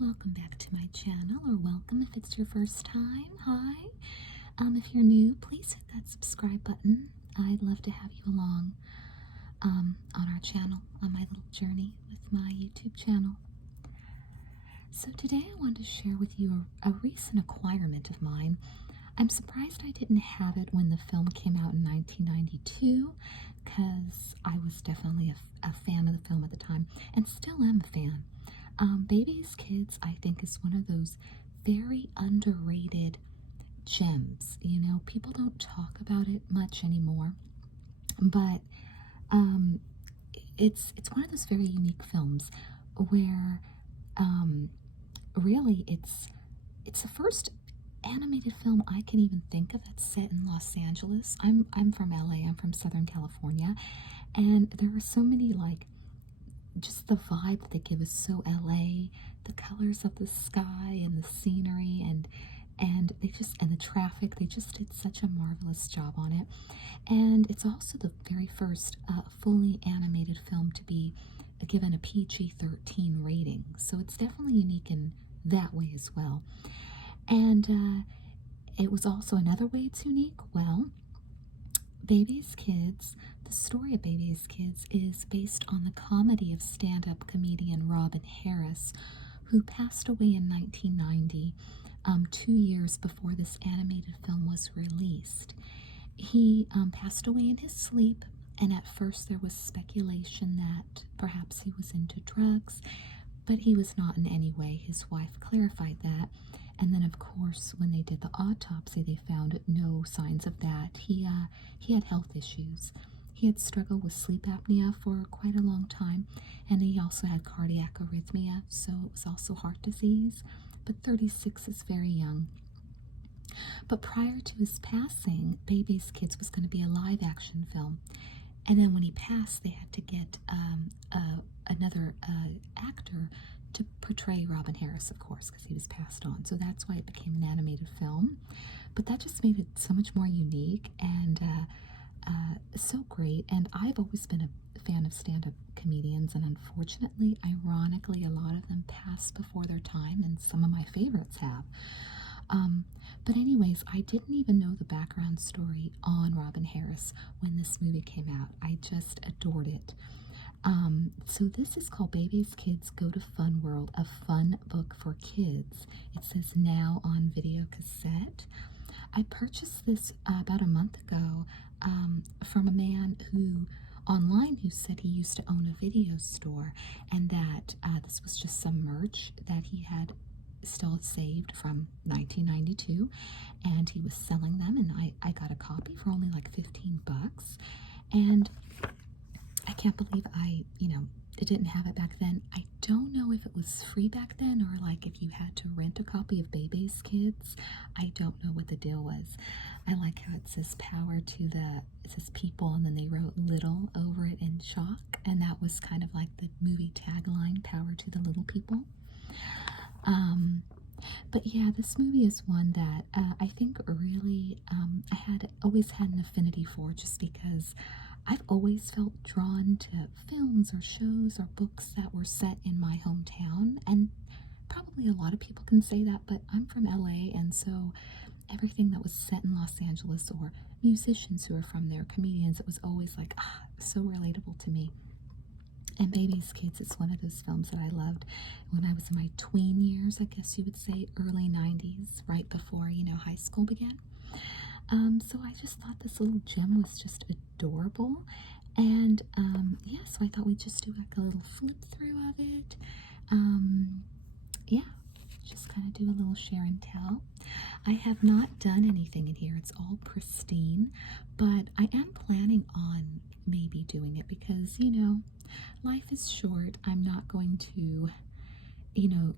Welcome back to my channel, or welcome if it's your first time. Hi. If you're new, please hit that subscribe button. I'd love to have you along on our channel, on my little journey with my YouTube channel. So today I wanted to share with you a recent acquirement of mine. I'm surprised I didn't have it when the film came out in 1992, because I was definitely a fan of the film at the time, and still am a fan. Baby's Kids, I think, is one of those very underrated gems. You know, people don't talk about it much anymore, but it's one of those very unique films where really it's the first animated film I can even think of that's set in Los Angeles. I'm from LA. I'm from Southern California, and there are so many, like, just the vibe that they give is so LA, the colors of the sky and the scenery and the traffic. They just did such a marvelous job on it. And it's also the very first fully animated film to be given a PG-13 rating, so it's definitely unique in that way as well. And it was also another way it's unique. Well, Baby's Kids, the story of Baby's Kids is based on the comedy of stand-up comedian Robin Harris, who passed away in 1990, 2 years before this animated film was released. He passed away in his sleep, and at first there was speculation that perhaps he was into drugs, but he was not in any way. His wife clarified that. And then, of course, when they did the autopsy, they found no signs of that. He had health issues. He had struggled with sleep apnea for quite a long time, and he also had cardiac arrhythmia, so it was also heart disease. But 36 is very young. But prior to his passing, Baby's Kids was going to be a live-action film. And then when he passed, they had to get another actor to portray Robin Harris, of course, because he was passed on. So that's why it became an animated film. But that just made it so much more unique and so great. And I've always been a fan of stand-up comedians, and unfortunately, ironically, a lot of them passed before their time, and some of my favorites have. But anyways, I didn't even know the background story on Robin Harris when this movie came out. I just adored it. So this is called Baby's Kids Go to Fun World, a fun book for kids. It says now on video cassette. I purchased this about a month ago from a man online who said he used to own a video store, and that this was just some merch that he had still saved from 1992, and he was selling them, and I got a copy for only like 15 bucks, and I can't believe I didn't have it back then. I don't know if it was free back then, or like if you had to rent a copy of Baby's Kids. I don't know what the deal was. I like how it says it says people, and then they wrote little over it in chalk, and that was kind of like the movie tagline, power to the little people. But yeah, this movie is one that I think really I always had an affinity for, just because I've always felt drawn to films or shows or books that were set in my hometown, and probably a lot of people can say that, but I'm from LA, and so everything that was set in Los Angeles, or musicians who are from there, comedians, it was always like, so relatable to me. And Baby's Kids is one of those films that I loved when I was in my tween years, I guess you would say, early 90s, right before, high school began. So I just thought this little gem was just adorable. And yeah, so I thought we'd just do like a little flip through of it. Yeah, just kind of do a little share and tell. I have not done anything in here. It's all pristine, but I am planning on maybe doing it because, life is short. I'm not going to,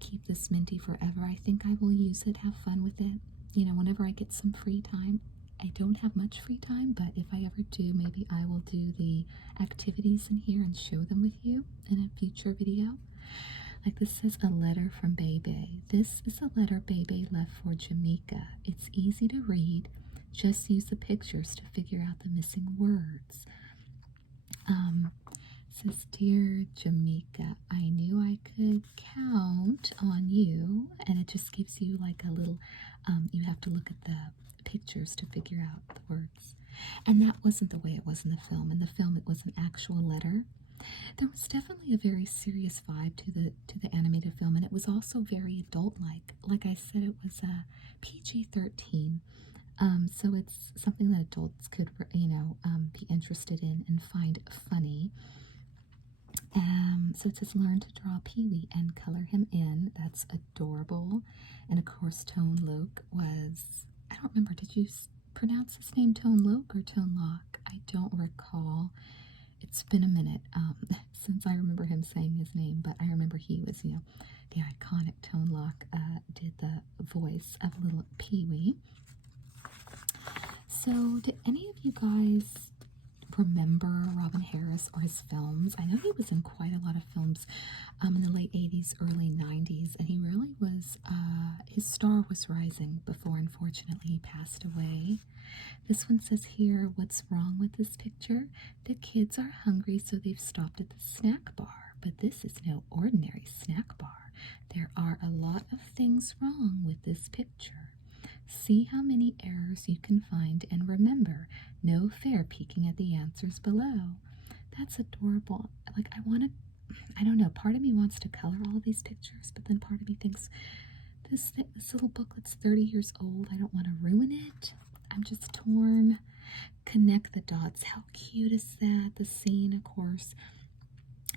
keep this minty forever. I think I will use it, have fun with it, whenever I get some free time. I don't have much free time, but if I ever do, maybe I will do the activities in here and show them with you in a future video. Like this says, a letter from Bebe. This is a letter Bebe left for Jamaica. It's easy to read. Just use the pictures to figure out the missing words. It says, Dear Jamaica, I knew I could count on you just gives you like a little, you have to look at the pictures to figure out the words. And that wasn't the way it was in the film. In the film, it was an actual letter. There was definitely a very serious vibe to the animated film, and it was also very adult-like. Like I said, it was a PG-13, so it's something that adults could, be interested in and find funny. So it says learn to draw Pee-wee and color him in. That's adorable. And of course, Tone Loc was, I don't remember, did you pronounce his name Tone Loc or Tone Loc? I don't recall. It's been a minute since I remember him saying his name, but I remember he was, the iconic Tone Loc did the voice of little Pee-wee. So did any of you guys remember Robin Harris or his films? I know he was in quite a lot of films in the late 80s, early 90s, and he really was, his star was rising before, unfortunately, he passed away. This one says here, what's wrong with this picture? The kids are hungry, so they've stopped at the snack bar, but this is no ordinary snack bar. There are a lot of things wrong with this picture. See how many errors you can find, and remember, no fair peeking at the answers below. That's adorable. Like, I don't know, part of me wants to color all of these pictures, but then part of me thinks, this little booklet's 30 years old. I don't want to ruin it. I'm just torn. Connect the dots. How cute is that? The scene, of course.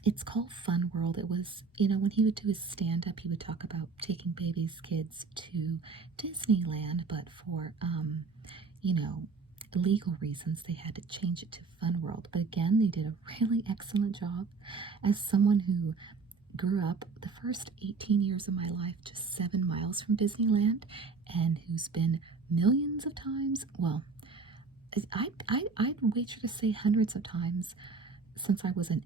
It's called Fun World. It was, when he would do his stand-up, he would talk about taking BEBE'S Kids to Disneyland, but for, legal reasons, they had to change it to Fun World. But again, they did a really excellent job. As someone who grew up the first 18 years of my life just 7 miles from Disneyland, and who's been millions of times, well, I'd wager to say hundreds of times since I was a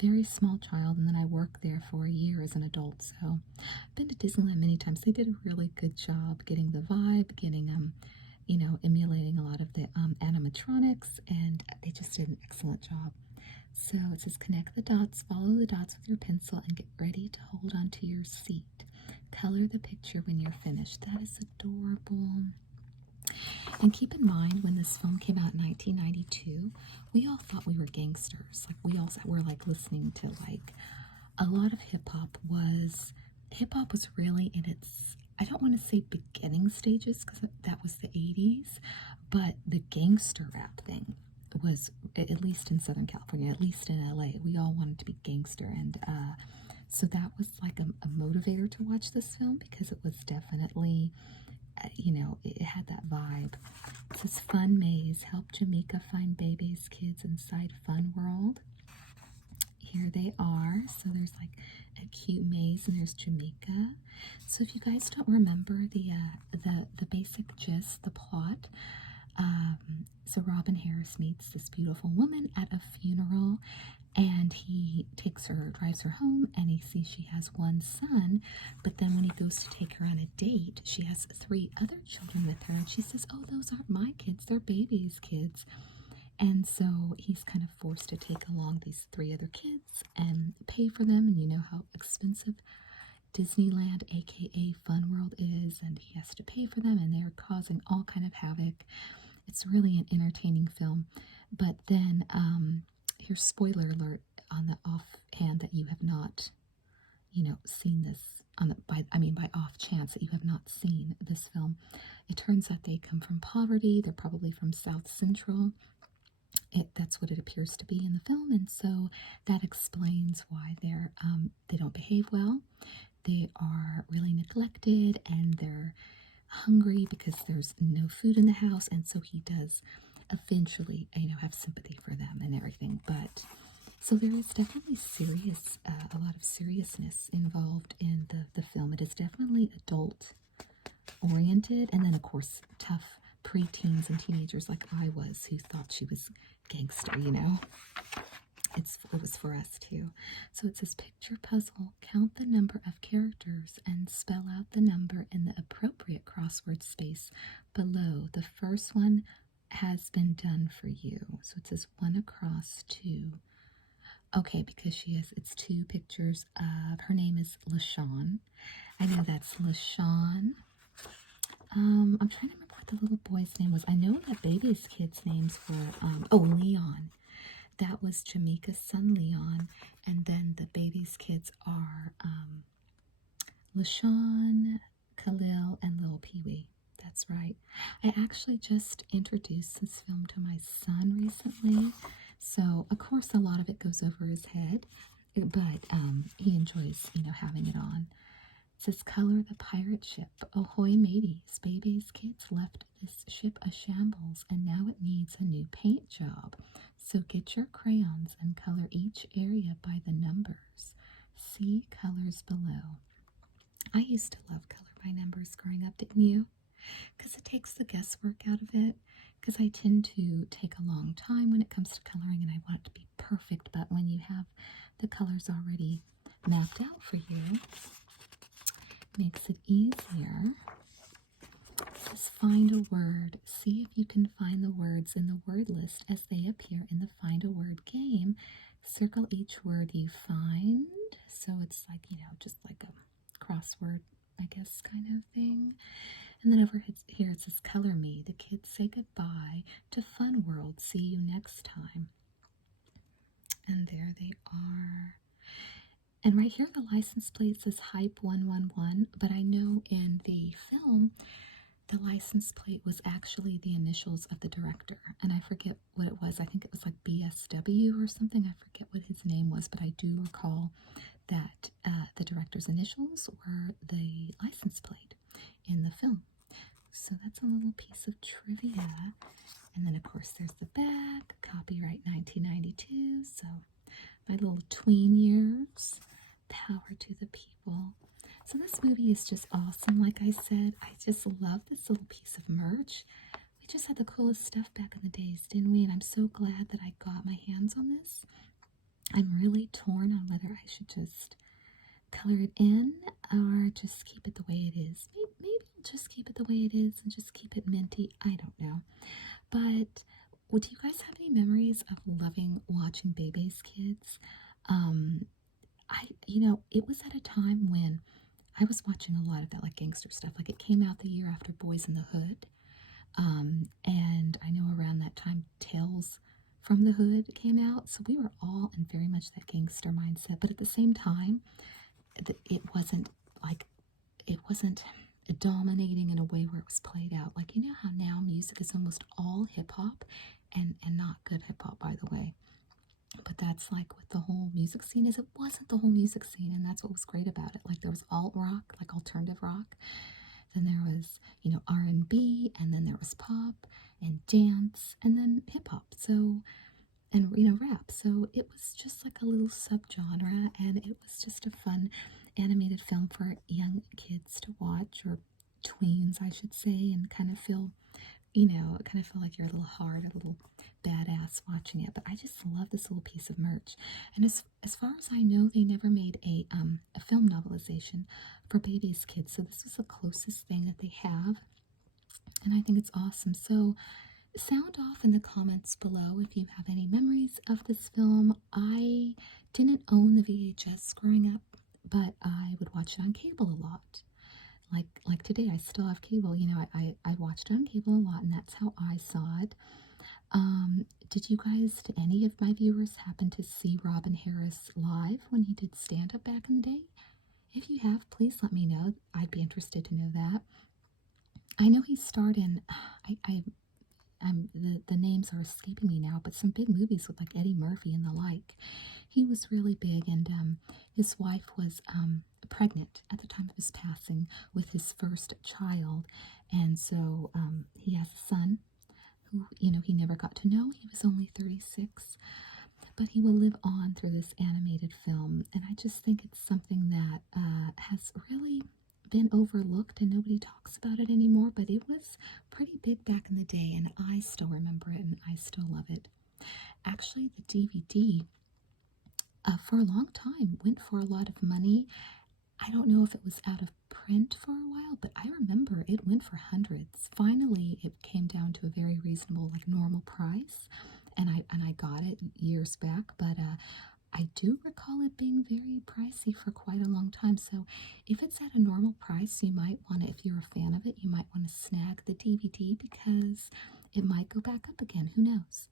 very small child, and then I worked there for a year as an adult. So I've been to Disneyland many times. They did a really good job getting the vibe, getting emulating a lot of the animatronics, and they just did an excellent job. So it says connect the dots, follow the dots with your pencil, and get ready to hold onto your seat. Color the picture when you're finished. That is adorable. And keep in mind, when this film came out in 1992, we all thought we were gangsters. Like, we all were like listening to like a lot of hip-hop was really in its, I don't want to say beginning stages, because that was the 80s, but the gangster rap thing was, at least in Southern California, at least in LA, we all wanted to be gangster. And so that was like a motivator to watch this film, because it was definitely, it had that vibe. It says Fun Maze, help Jamaica find BEBE'S Kids inside Fun World. Here they are. So there's like a cute maze, and there's Jamaica. So if you guys don't remember the basic gist, the plot, so Robin Harris meets this beautiful woman at a funeral, and he drives her home, and he sees she has one son, but then when he goes to take her on a date, she has 3 other children with her, and she says, oh, those aren't my kids, they're BEBE'S kids. And so he's kind of forced to take along these 3 other kids and pay for them, and you know how expensive Disneyland, aka Fun World, is, and he has to pay for them, and they're causing all kind of havoc. It's really an entertaining film. But then here's spoiler alert on the offhand that you have not, seen this, by off chance that you have not seen this film. It turns out they come from poverty. They're probably from South Central. That's what it appears to be in the film, and so that explains why they don't behave well. They are really neglected, and they're hungry because there's no food in the house, and so he does eventually, have sympathy for them and everything. But so there is definitely a lot of seriousness involved in the film. It is definitely adult oriented, and then of course tough preteens and teenagers like I was, who thought she was gangster. It was for us too. So it says picture puzzle, count the number of characters and spell out the number in the appropriate crossword space below. The first one has been done for you. So it says 1 across 2. Okay, because it's two pictures of, her name is LaShawn. I know that's LaShawn. I'm trying to remember what the little boy's name was. I know that Baby's kids' names were, Leon. That was Jamaica's son, Leon. And then the Baby's kids are LaShawn, Khalil, and Lil Pee-wee. That's right. I actually just introduced this film to my son recently. So, of course, a lot of it goes over his head, but he enjoys, having it on. It says, color the pirate ship. Ahoy, mateys. Baby's kids left this ship a shambles, and now it needs a new paint job. So get your crayons and color each area by the numbers. See colors below. I used to love color by numbers growing up, didn't you? Because it takes the guesswork out of it. Because I tend to take a long time when it comes to coloring and I want it to be perfect. But when you have the colors already mapped out for you, it makes it easier. It says find a word. See if you can find the words in the word list as they appear in the Find a Word game. Circle each word you find. So it's like, just like a crossword, I guess, kind of thing. And then over here it says, color me. The kids say goodbye to Fun World. See you next time. And there they are. And right here, the license plate says Hype 111. But I know in the film, the license plate was actually the initials of the director. And I forget what it was. I think it was like BSW or something. I forget what his name was. But I do recall that the director's initials were the license plate in the film. So that's a little piece of trivia. And then, of course, there's the back, copyright 1992. So my little tween years, power to the people. So this movie is just awesome. Like I said, I just love this little piece of merch. We just had the coolest stuff back in the days, didn't we? And I'm so glad that I got my hands on this. I'm really torn on whether I should just color it in or just keep it the way it is. Maybe I'll just keep it the way it is and just keep it minty. I don't know. But do you guys have any memories of loving watching Bebe's Kids? It was at a time when I was watching a lot of that, like gangster stuff. Like it came out the year after Boys in the Hood. And I know around that time Tales from the Hood came out. So we were all in very much that gangster mindset. But at the same time, it wasn't dominating in a way where it was played out. Like, you know how now music is almost all hip-hop, and not good hip-hop, by the way. But that's like what the whole music scene is. It wasn't the whole music scene, and that's what was great about it. Like there was alt rock, like alternative rock. Then there was, R&B, and then there was pop and dance, and then hip-hop. So, and rap. So it was just like a little subgenre, and it was just a fun animated film for young kids to watch, or tweens, I should say, and kind of feel like you're a little hard, a little badass watching it. But I just love this little piece of merch. And as far as I know, they never made a film novelization for Baby's Kids. So this was the closest thing that they have. And I think it's awesome. So sound off in the comments below if you have any memories of this film. I didn't own the VHS growing up, but I would watch it on cable a lot. Like today, I still have cable. I watched it on cable a lot, and that's how I saw it. Did any of my viewers happen to see Robin Harris live when he did stand-up back in the day? If you have, please let me know. I'd be interested to know that. I know he starred in, the names are escaping me now, but some big movies with like Eddie Murphy and the like. He was really big, and his wife was pregnant at the time of his passing with his first child, and so he has a son who he never got to know. He was only 36, but he will live on through this animated film, and I just think it's something that has really been overlooked and nobody talks about it anymore, but it was pretty big back in the day, and I still remember it and I still love it. Actually, the DVD for a long time went for a lot of money. I don't know if it was out of print for a while, but I remember it went for hundreds. Finally, it came down to a very reasonable, like normal price, and I got it years back. But I do recall it being very pricey for quite a long time. So if it's at a normal price, you might want to, if you're a fan of it, you might want to snag the DVD because it might go back up again. Who knows?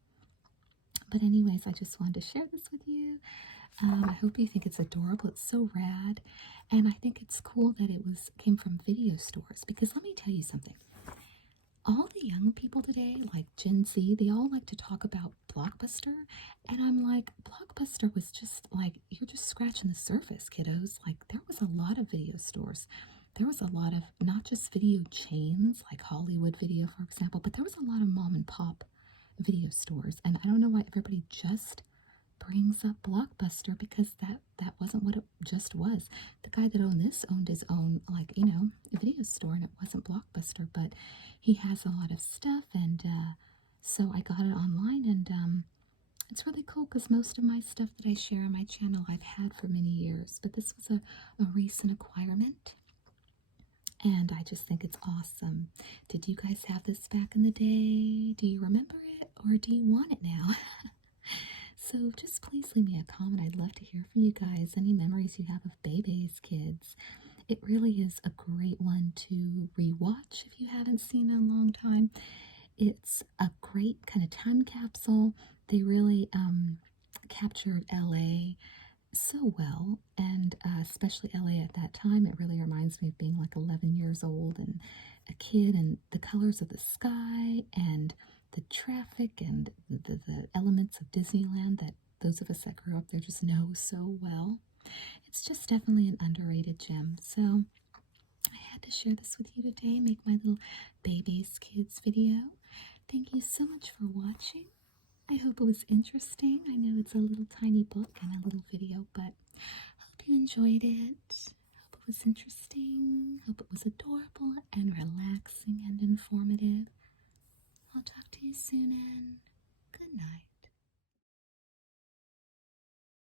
But anyways, I just wanted to share this with you. I hope you think it's adorable. It's so rad. And I think it's cool that it came from video stores because let me tell you something. All the young people today, like Gen Z, they all like to talk about Blockbuster. And I'm like, Blockbuster was just like, you're just scratching the surface, kiddos. Like, there was a lot of video stores. There was a lot of not just video chains, like Hollywood Video, for example, but there was a lot of mom and pop video stores. And I don't know why everybody just brings up Blockbuster because that wasn't what it just was. The guy that owned this owned his own, like, video store, and it wasn't Blockbuster, but he has a lot of stuff. And so I got it online, and it's really cool because most of my stuff that I share on my channel I've had for many years, but this was a recent acquirement. And I just think it's awesome. Did you guys have this back in the day? Do you remember it, or do you want it now? So just please leave me a comment. I'd love to hear from you guys. Any memories you have of Bebe's Kids. It really is a great one to rewatch if you haven't seen it in a long time. It's a great kind of time capsule. They really captured LA so well, and especially LA at that time. It really reminds me of being like 11 years old and a kid, and the colors of the sky and the traffic and the elements of Disneyland that those of us that grew up there just know so well. It's just definitely an underrated gem. So I had to share this with you today, make my little Bebe's Kids video. Thank you so much for watching. I hope it was interesting. I know it's a little tiny book and a little video, but I hope you enjoyed it. Hope it was interesting. Hope it was adorable and relaxing and informative. I'll talk to you soon, and good night.